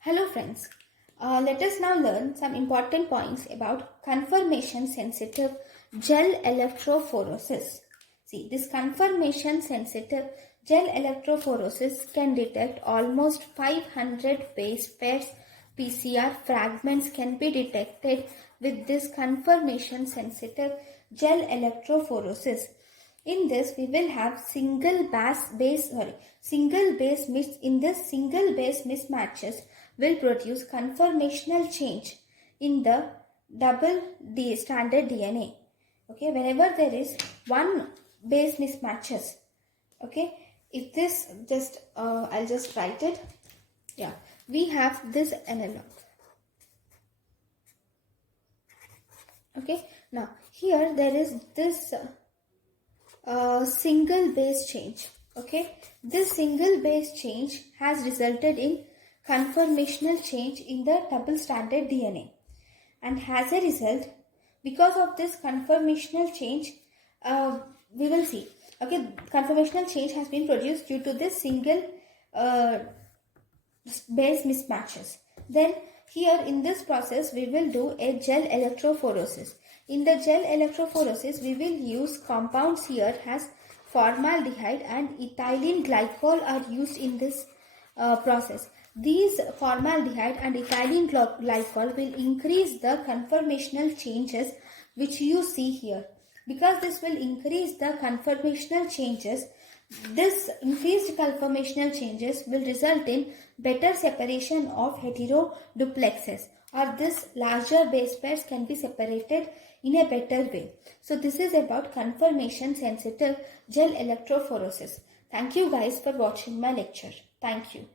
Hello friends, let us now learn some important points about conformation sensitive gel electrophoresis. See, this conformation sensitive gel electrophoresis can detect almost 500 base pairs. PCR fragments can be detected with this conformation sensitive gel electrophoresis. In this, we will have single base mismatches will produce conformational change in the standard DNA. Okay, whenever there is one base mismatches. Okay, if this I'll just write it. Yeah, we have this analog. Okay, now here there is this single base change. Okay, this single base change has resulted in conformational change in the double-stranded DNA, and as a result, because of this conformational change, we will see. Okay, conformational change has been produced due to this single base mismatches. Then here in this process we will do a gel electrophoresis. In the gel electrophoresis we will use compounds here as formaldehyde and ethylene glycol are used in this process. These formaldehyde and ethylene glycol will increase the conformational changes which you see here. Because this will increase the conformational changes, this increased conformational changes will result in better separation of heteroduplexes, or this larger base pairs can be separated in a better way. So this is about conformation sensitive gel electrophoresis. Thank you guys for watching my lecture. Thank you.